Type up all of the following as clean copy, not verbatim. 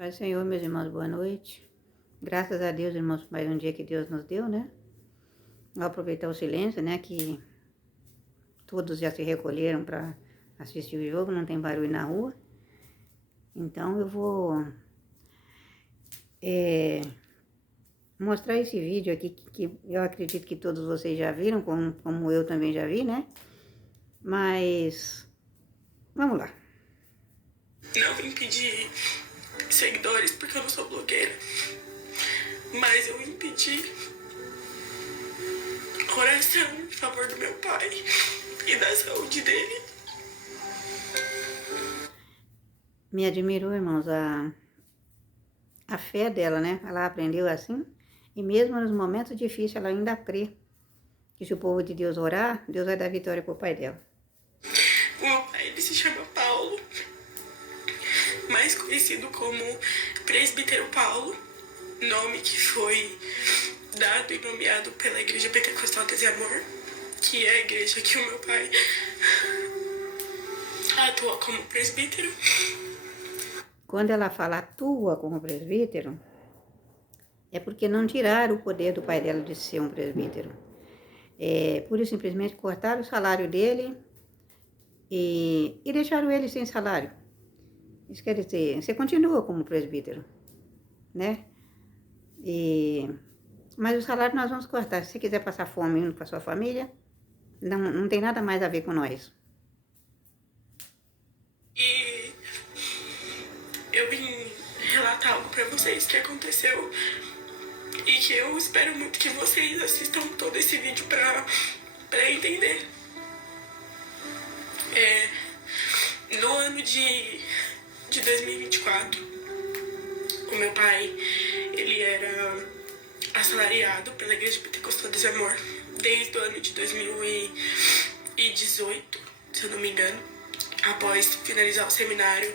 Pai do Senhor, meus irmãos, boa noite. Graças a Deus, irmãos, mais um dia que Deus nos deu, né? Vou aproveitar o silêncio, né? Que todos já se recolheram para assistir o jogo, não tem barulho na rua. Então eu vou mostrar esse vídeo aqui que eu acredito que todos vocês já viram, como eu também já vi, né? Mas vamos lá. Não vim pedir seguidores porque eu não sou blogueira, mas eu vim pedir oração em favor do meu pai e da saúde dele. Me admirou, irmãos, a fé dela, né? Ela aprendeu assim, e mesmo nos momentos difíceis ela ainda crê que se o povo de Deus orar, Deus vai dar vitória pro pai dela. O meu pai, ele se chama Paulo, mais conhecido como Presbítero Paulo, nome que foi dado e nomeado pela Igreja Pentecostal Deus e Amor, que é a igreja que o meu pai atua como presbítero. Quando ela fala atua como presbítero, é porque não tiraram o poder do pai dela de ser um presbítero. Pura e simplesmente cortaram o salário dele e deixaram ele sem salário. Isso quer dizer, você continua como presbítero, né? Mas o salário nós vamos cortar. Se você quiser passar fome com a sua família, não tem nada mais a ver com nós. E eu vim relatar algo pra vocês que aconteceu e que eu espero muito que vocês assistam todo esse vídeo pra entender. No ano de 2024, o meu pai, ele era assalariado pela Igreja Pentecostal Deus e Amor desde o ano de 2018, se eu não me engano, após finalizar o seminário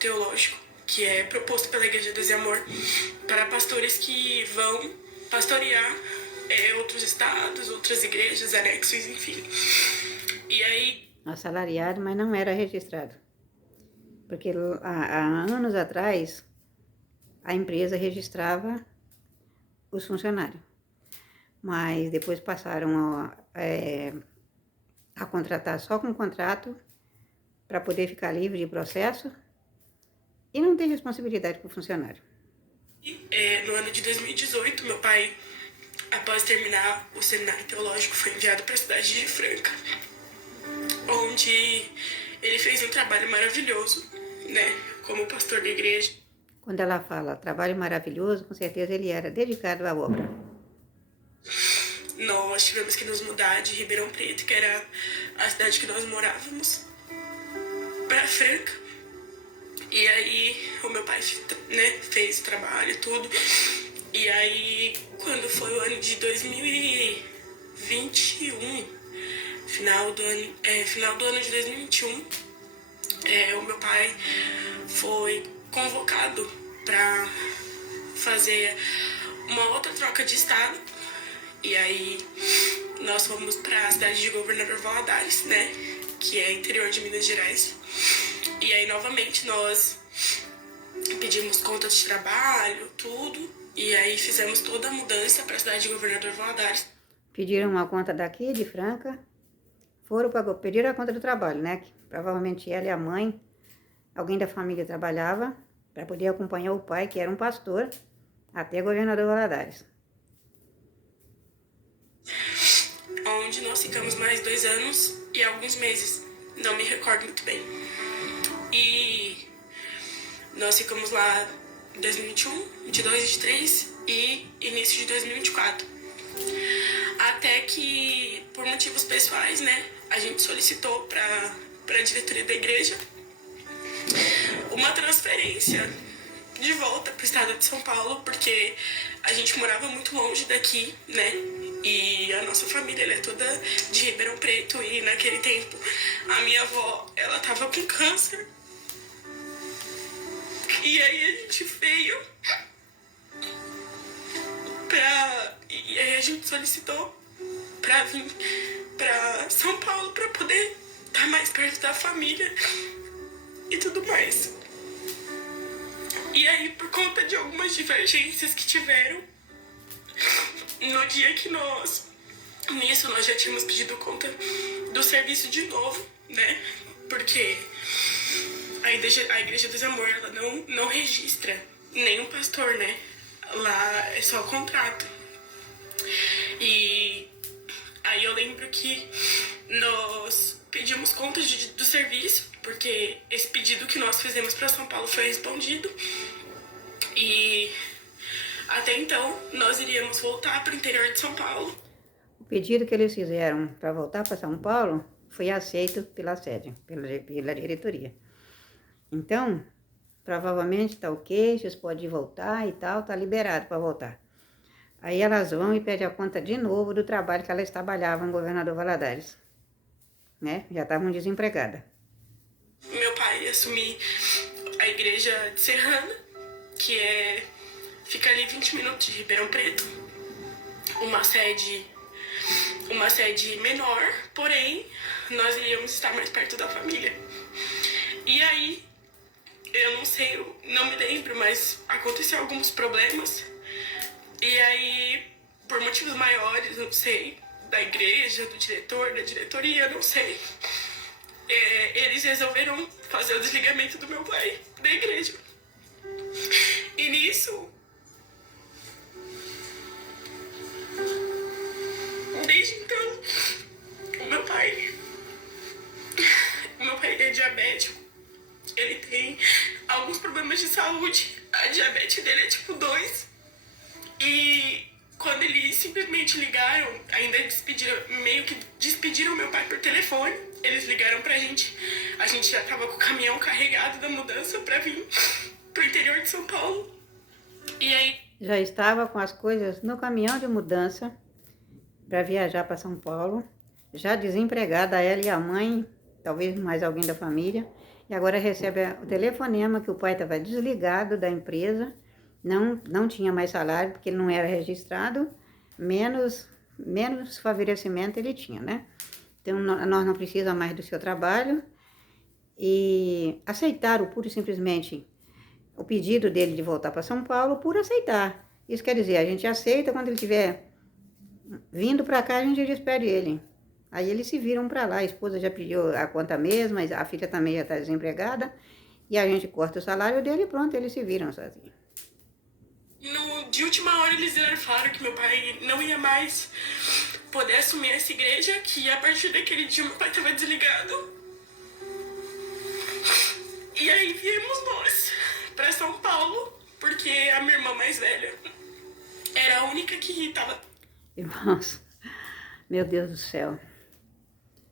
teológico que é proposto pela Igreja Deus e Amor para pastores que vão pastorear outros estados, outras igrejas, anexos, enfim. E aí... Assalariado, mas não era registrado. Porque há anos atrás, a empresa registrava os funcionários. Mas depois passaram a contratar só com contrato para poder ficar livre de processo e não ter responsabilidade com o funcionário. No ano de 2018, meu pai, após terminar o seminário teológico, foi enviado para a cidade de Franca, onde ele fez um trabalho maravilhoso, né, como pastor da igreja. Quando ela fala trabalho maravilhoso, com certeza ele era dedicado à obra. Nós tivemos que nos mudar de Ribeirão Preto, que era a cidade que nós morávamos, para Franca. E aí o meu pai, né, fez o trabalho e tudo. E aí, quando foi o ano de 2021, final do ano de 2021, o meu pai foi convocado para fazer uma outra troca de estado. E aí nós fomos para a cidade de Governador Valadares, né, que é interior de Minas Gerais. E aí novamente nós pedimos conta de trabalho, tudo. E aí fizemos toda a mudança para a cidade de Governador Valadares. Pediram uma conta daqui de Franca, pediram a conta do trabalho, né? Que provavelmente ela e a mãe, alguém da família trabalhava para poder acompanhar o pai, que era um pastor, até Governador Valadares. Onde nós ficamos mais 2 anos e alguns meses, não me recordo muito bem. E nós ficamos lá em 2021, 22, 23 e início de 2024. Até que, por motivos pessoais, né, a gente solicitou para a diretoria da igreja uma transferência de volta para o estado de São Paulo, porque a gente morava muito longe daqui, né? E a nossa família, ela é toda de Ribeirão Preto, e naquele tempo a minha avó, ela tava com câncer. E aí a gente veio e aí a gente solicitou pra vir pra São Paulo pra poder estar mais perto da família e tudo mais. E aí, por conta de algumas divergências que tiveram, no dia que nisso nós já tínhamos pedido conta do serviço de novo, né? Porque a Igreja do Amor, ela não registra nenhum pastor, né? Lá é só contrato. E aí eu lembro que nós pedimos conta do serviço, porque esse pedido que nós fizemos para São Paulo foi respondido. E até então nós iríamos voltar para o interior de São Paulo. O pedido que eles fizeram para voltar para São Paulo foi aceito pela sede, pela diretoria. Então, provavelmente está ok, vocês podem voltar e tal, está liberado para voltar. Aí elas vão e pedem a conta de novo do trabalho que elas trabalhavam no Governador Valadares, né? Já estavam desempregadas. Meu pai ia assumir a igreja de Serrana, que fica ali 20 minutos de Ribeirão Preto, uma sede menor, porém nós iríamos estar mais perto da família. E aí, eu não sei, eu não me lembro, mas aconteceu alguns problemas. E aí, por motivos maiores, não sei, da igreja, do diretor, da diretoria, não sei, eles resolveram fazer o desligamento do meu pai da igreja. E nisso, desde então, o meu pai é diabético. Ele tem alguns problemas de saúde. A diabetes dele é tipo 2. E quando eles simplesmente ligaram, ainda meio que despediram meu pai por telefone. Eles ligaram pra gente. A gente já tava com o caminhão carregado da mudança pra vir pro interior de São Paulo. E aí... Já estava com as coisas no caminhão de mudança para viajar para São Paulo. Já desempregada, ela e a mãe, talvez mais alguém da família. E agora recebe o telefonema que o pai estava desligado da empresa. Não tinha mais salário, porque ele não era registrado, menos favorecimento ele tinha, né? Então, nós não precisamos mais do seu trabalho. E aceitaram pura e simplesmente o pedido dele de voltar para São Paulo, por aceitar. Isso quer dizer, a gente aceita, quando ele estiver vindo para cá, a gente despede ele. Aí eles se viram para lá, a esposa já pediu a conta mesmo, a filha também já está desempregada, e a gente corta o salário dele e pronto, eles se viram sozinhos. De última hora eles falaram que meu pai não ia mais poder assumir essa igreja, que a partir daquele dia meu pai estava desligado. E aí viemos nós para São Paulo, porque a minha irmã mais velha era a única que estava... Irmãos, meu Deus do céu,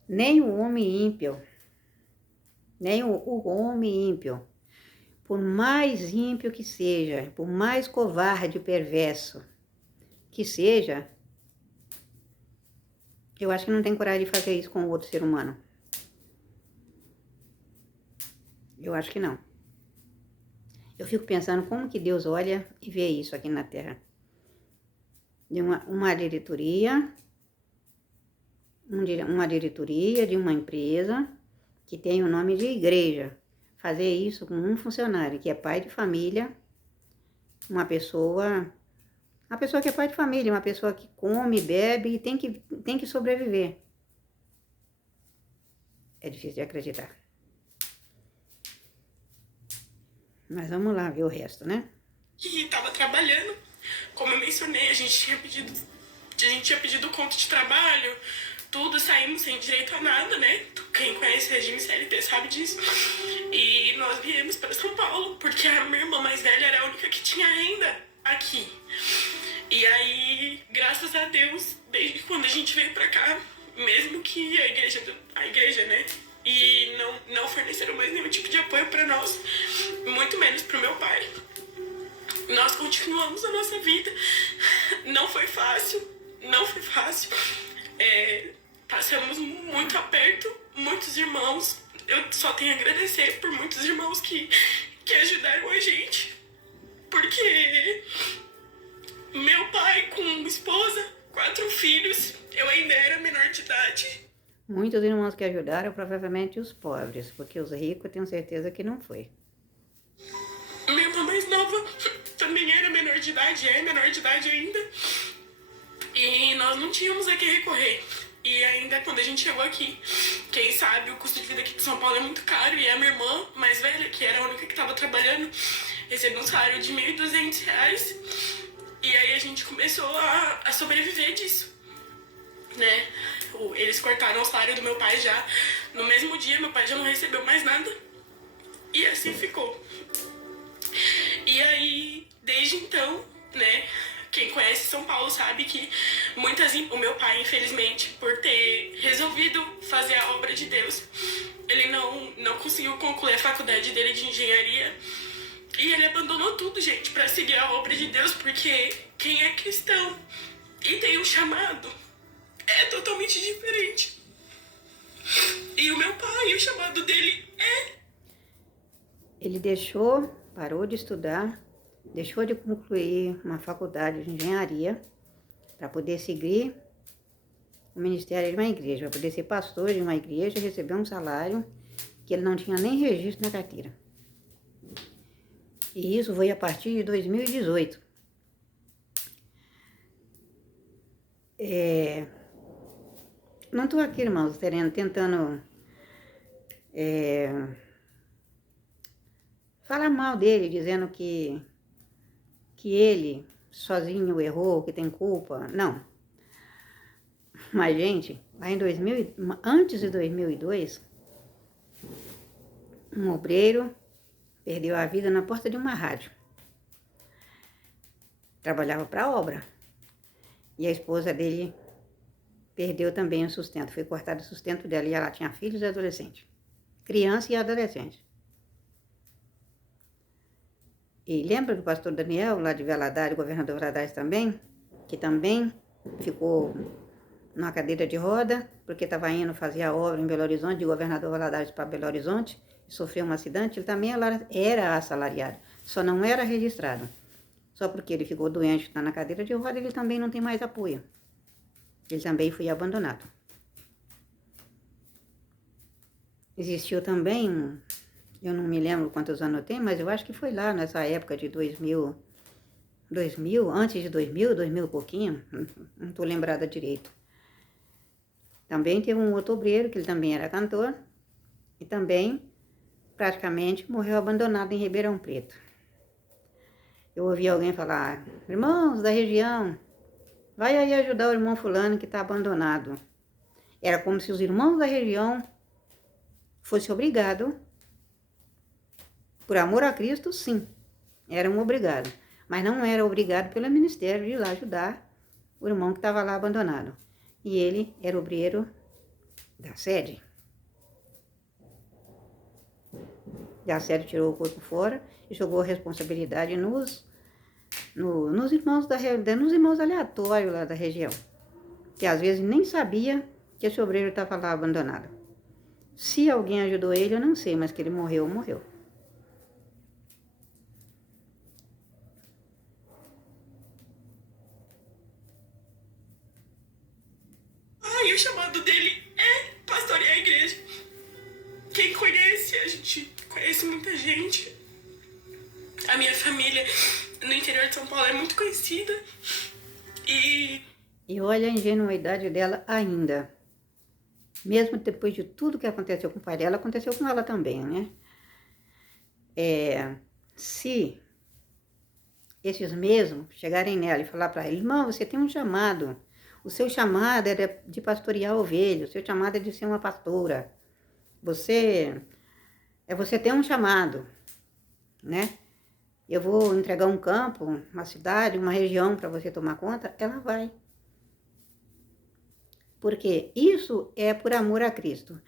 nem o homem ímpio, por mais ímpio que seja, por mais covarde e perverso que seja, eu acho que não tem coragem de fazer isso com outro ser humano. Eu acho que não. Eu fico pensando como que Deus olha e vê isso aqui na Terra. De uma diretoria, de uma empresa que tem o nome de igreja, fazer isso com um funcionário que é pai de família, uma pessoa que é pai de família, uma pessoa que come, bebe e tem que sobreviver. É difícil de acreditar. Mas vamos lá ver o resto, né? Que estava trabalhando, como eu mencionei, a gente tinha pedido conta de trabalho, tudo, saímos sem direito a nada, né? Quem conhece o regime CLT sabe disso. E nós viemos para São Paulo, porque a minha irmã mais velha era a única que tinha renda aqui. E aí, graças a Deus, desde quando a gente veio para cá, mesmo que a igreja, né? E não forneceram mais nenhum tipo de apoio para nós, muito menos para o meu pai. Nós continuamos a nossa vida. Não foi fácil. Passamos muito aperto, muitos irmãos. Eu só tenho a agradecer por muitos irmãos que ajudaram a gente. Porque meu pai com esposa, 4 filhos, eu ainda era menor de idade. Muitos irmãos que ajudaram, provavelmente os pobres, porque os ricos eu tenho certeza que não foi. Minha irmã mais nova de idade, é menor de idade ainda. E nós não tínhamos a que recorrer. E ainda quando a gente chegou aqui, quem sabe o custo de vida aqui de São Paulo é muito caro. E a minha irmã mais velha, que era a única que estava trabalhando, recebeu um salário de R$ 1.200. E aí a gente começou a sobreviver disso, né? Eles cortaram o salário do meu pai já. No mesmo dia, meu pai já não recebeu mais nada. E assim ficou. E aí, desde então, né? Quem conhece São Paulo sabe que o meu pai, infelizmente, por ter resolvido fazer a obra de Deus, ele não conseguiu concluir a faculdade dele de engenharia. E ele abandonou tudo, gente, pra seguir a obra de Deus, porque quem é cristão e tem um chamado é totalmente diferente. E o meu pai, o chamado dele é... Ele parou de estudar, deixou de concluir uma faculdade de engenharia para poder seguir o ministério de uma igreja, para poder ser pastor de uma igreja e receber um salário que ele não tinha nem registro na carteira. E isso foi a partir de 2018. Não estou aqui, irmãos, tentando falar mal dele, dizendo que ele sozinho errou, que tem culpa. Não. Mas, gente, lá antes de 2002, um obreiro perdeu a vida na porta de uma rádio. Trabalhava para a obra. E a esposa dele perdeu também o sustento. Foi cortado o sustento dela e ela tinha filhos e adolescentes. Criança e adolescente. E lembra do pastor Daniel, lá de Valadares, governador Valadares também, que também ficou numa cadeira de roda, porque estava indo fazer a obra em Belo Horizonte, de governador Valadares para Belo Horizonte, e sofreu um acidente. Ele também era assalariado, só não era registrado. Só porque ele ficou doente, está na cadeira de roda, ele também não tem mais apoio. Ele também foi abandonado. Existiu também, eu não me lembro quantos anos tem, mas eu acho que foi lá nessa época de 2000, antes de 2000 e pouquinho, não estou lembrada direito. Também teve um outro obreiro, que ele também era cantor, e também praticamente morreu abandonado em Ribeirão Preto. Eu ouvi alguém falar, irmãos da região, vai aí ajudar o irmão fulano que está abandonado. Era como se os irmãos da região fossem obrigados, por amor a Cristo, sim, eram obrigados. Mas não era obrigado pelo ministério de ir lá ajudar o irmão que estava lá abandonado. E ele era obreiro da sede. E a sede tirou o corpo fora e jogou a responsabilidade nos irmãos nos irmãos aleatórios lá da região, que às vezes nem sabia que esse obreiro estava lá abandonado. Se alguém ajudou ele, eu não sei, mas que ele morreu, morreu. E o chamado dele é pastorear a igreja. Quem conhece, a gente conhece muita gente. A minha família no interior de São Paulo é muito conhecida. E olha a ingenuidade dela ainda. Mesmo depois de tudo que aconteceu com o pai dela, aconteceu com ela também, né? Se esses mesmos chegarem nela e falar para ela, irmão, você tem um chamado. O seu chamado é de pastorear ovelhas, o seu chamado é de ser uma pastora. Você tem um chamado, né? Eu vou entregar um campo, uma cidade, uma região para você tomar conta, ela vai. Porque isso é por amor a Cristo.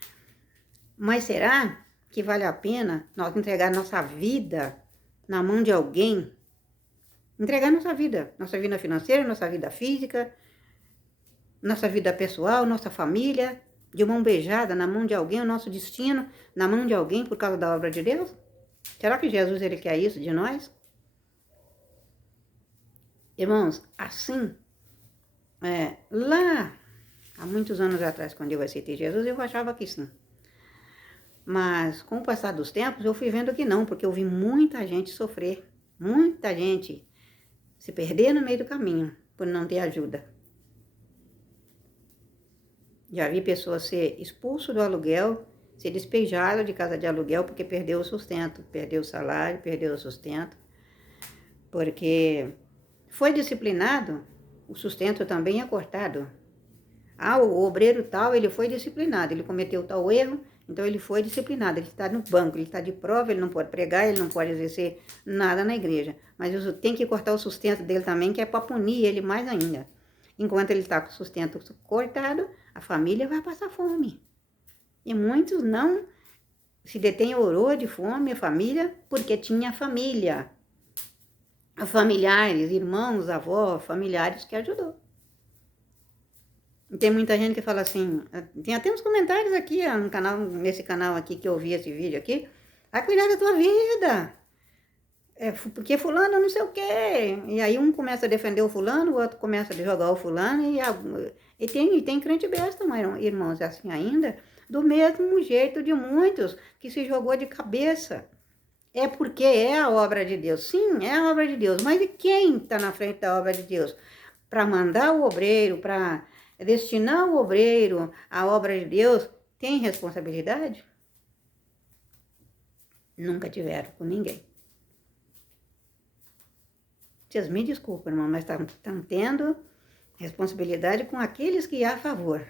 Mas será que vale a pena nós entregar nossa vida na mão de alguém? Entregar nossa vida financeira, nossa vida física, nossa vida pessoal, nossa família, de mão beijada na mão de alguém, o nosso destino na mão de alguém por causa da obra de Deus? Será que Jesus ele quer isso de nós? Irmãos, assim, lá há muitos anos atrás, quando eu aceitei Jesus, eu achava que sim. Mas com o passar dos tempos, eu fui vendo que não, porque eu vi muita gente sofrer, muita gente se perder no meio do caminho por não ter ajuda. Já vi pessoas ser expulso do aluguel, ser despejado de casa de aluguel porque perdeu o sustento, perdeu o salário, perdeu o sustento, porque foi disciplinado, o sustento também é cortado. Ah, o obreiro tal, ele foi disciplinado, ele cometeu tal erro, então ele foi disciplinado, ele está no banco, ele está de prova, ele não pode pregar, ele não pode exercer nada na igreja. Mas tem que cortar o sustento dele também, que é para punir ele mais ainda. Enquanto ele está com o sustento cortado, a família vai passar fome. E muitos não se detêm horror de fome, a família, porque tinha família. Familiares, irmãos, avós, familiares que ajudou. E tem muita gente que fala assim, tem até uns comentários aqui no canal, nesse canal aqui que eu vi esse vídeo aqui, vai cuidar da tua vida, porque fulano não sei o quê. E aí um começa a defender o fulano, o outro começa a jogar o fulano, e tem crente besta, irmãos, assim ainda, do mesmo jeito de muitos que se jogou de cabeça. É porque é a obra de Deus. Sim, é a obra de Deus, mas e quem está na frente da obra de Deus? Para mandar o obreiro, para destinar o obreiro à obra de Deus, tem responsabilidade? Nunca tiveram com ninguém. Vocês me desculpem, irmão, mas estão tendo responsabilidade com aqueles que é a favor.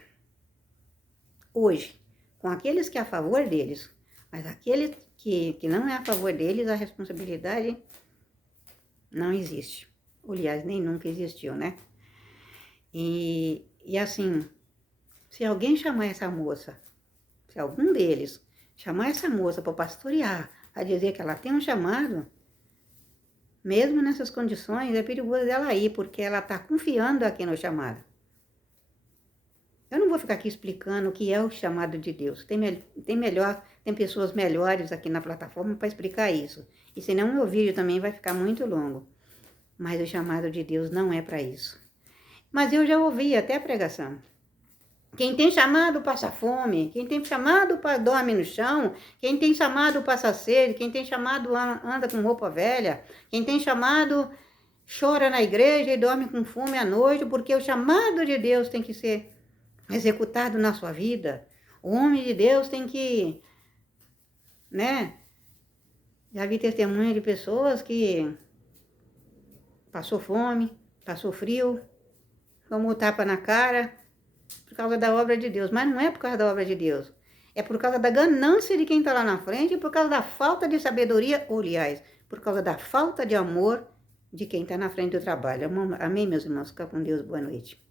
Hoje, com aqueles que é a favor deles. Mas aqueles que não é a favor deles, a responsabilidade não existe. Aliás, nem nunca existiu, né? E assim, se alguém chamar essa moça, se algum deles chamar essa moça para pastorear, a dizer que ela tem um chamado, mesmo nessas condições, é perigoso dela ir, porque ela está confiando aqui no chamado. Eu não vou ficar aqui explicando o que é o chamado de Deus. Tem pessoas melhores aqui na plataforma para explicar isso. E senão o meu vídeo também vai ficar muito longo. Mas o chamado de Deus não é para isso. Mas eu já ouvi até a pregação. Quem tem chamado passa fome, quem tem chamado dorme no chão, quem tem chamado passa sede, quem tem chamado anda com roupa velha, quem tem chamado chora na igreja e dorme com fome à noite, porque o chamado de Deus tem que ser executado na sua vida. O homem de Deus tem que, né? Já vi testemunho de pessoas que passou fome, passou frio, tomou tapa na cara por causa da obra de Deus. Mas não é por causa da obra de Deus. É por causa da ganância de quem está lá na frente e por causa da falta de sabedoria, ou aliás, por causa da falta de amor de quem está na frente do trabalho. Amém, meus irmãos? Fica com Deus. Boa noite.